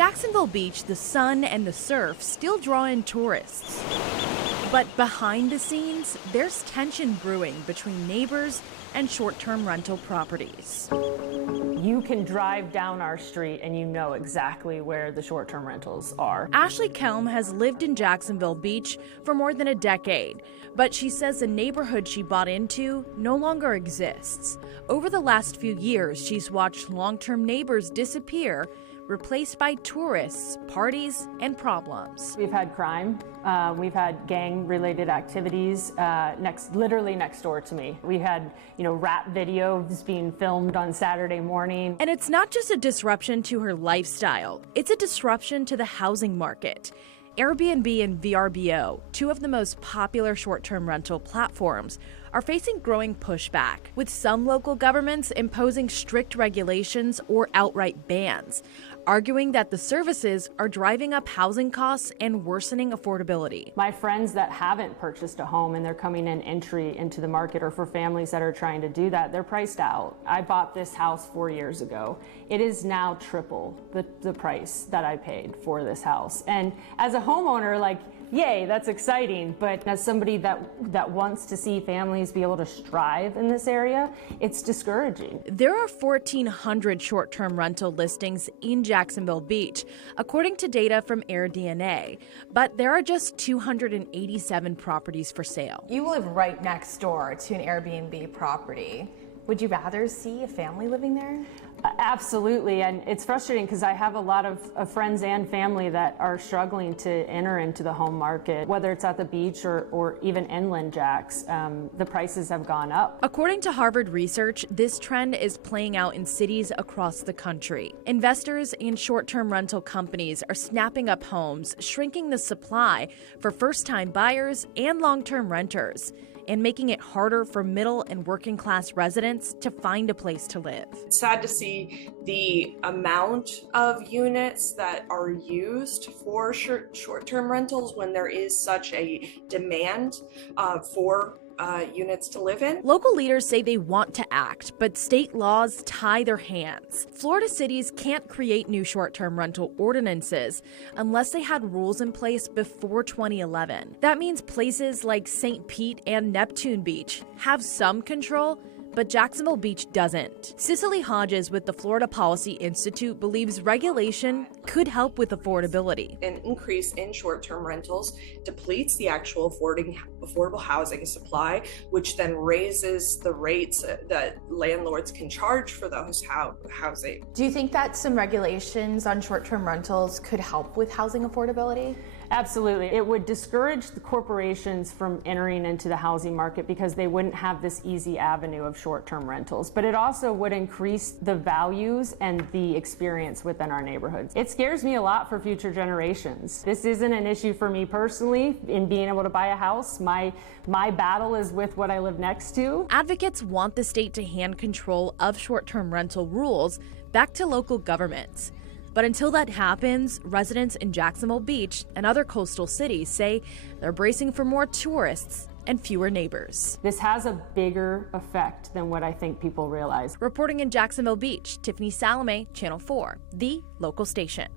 In Jacksonville Beach, the sun and the surf still draw in tourists. But behind the scenes, there's tension brewing between neighbors and short-term rental properties. You can drive down our street and you know exactly where the short-term rentals are. Ashley Kelm has lived in Jacksonville Beach for more than a decade, but she says the neighborhood she bought into no longer exists. Over the last few years, she's watched long-term neighbors disappear, replaced by tourists, parties, and problems. We've had crime. We've had gang-related activities literally next door to me. We had, rap videos being filmed on Saturday morning. And it's not just a disruption to her lifestyle, it's a disruption to the housing market. Airbnb and VRBO, two of the most popular short-term rental platforms, are facing growing pushback, with some local governments imposing strict regulations or outright bans, arguing that the services are driving up housing costs and worsening affordability. My friends that haven't purchased a home and they're coming in entry into the market, or for families that are trying to do that, they're priced out. I bought this house 4 years ago. It is now triple the price that I paid for this house. And as a homeowner, yay, that's exciting. But as somebody that wants to see families be able to strive in this area, it's discouraging. There are 1,400 short-term rental listings in Jacksonville Beach, according to data from AirDNA. But there are just 287 properties for sale. You live right next door to an Airbnb property. Would you rather see a family living there? Absolutely, and it's frustrating because I have a lot of friends and family that are struggling to enter into the home market, whether it's at the beach or even inland jacks. The prices have gone up. According to Harvard research, this trend is playing out in cities across the country. Investors and short-term rental companies are snapping up homes, shrinking the supply for first-time buyers and long-term renters, and making it harder for middle and working class residents to find a place to live. It's sad to see the amount of units that are used for short-term rentals when there is such a demand for units to live in. Local leaders say they want to act, but state laws tie their hands. Florida cities can't create new short-term rental ordinances unless they had rules in place before 2011. That means places like St. Pete and Neptune Beach have some control, but Jacksonville Beach doesn't. Cicely Hodges with the Florida Policy Institute believes regulation could help with affordability. An increase in short-term rentals depletes the actual affordable housing supply, which then raises the rates that landlords can charge for those housing. Do you think that some regulations on short-term rentals could help with housing affordability? Absolutely. It would discourage the corporations from entering into the housing market because they wouldn't have this easy avenue of short-term rentals. But it also would increase the values and the experience within our neighborhoods. It scares me a lot for future generations. This isn't an issue for me personally in being able to buy a house. My battle is with what I live next to. Advocates want the state to hand control of short-term rental rules back to local governments. But until that happens, residents in Jacksonville Beach and other coastal cities say they're bracing for more tourists and fewer neighbors. This has a bigger effect than what I think people realize. Reporting in Jacksonville Beach, Tiffany Salome, Channel 4, the local station.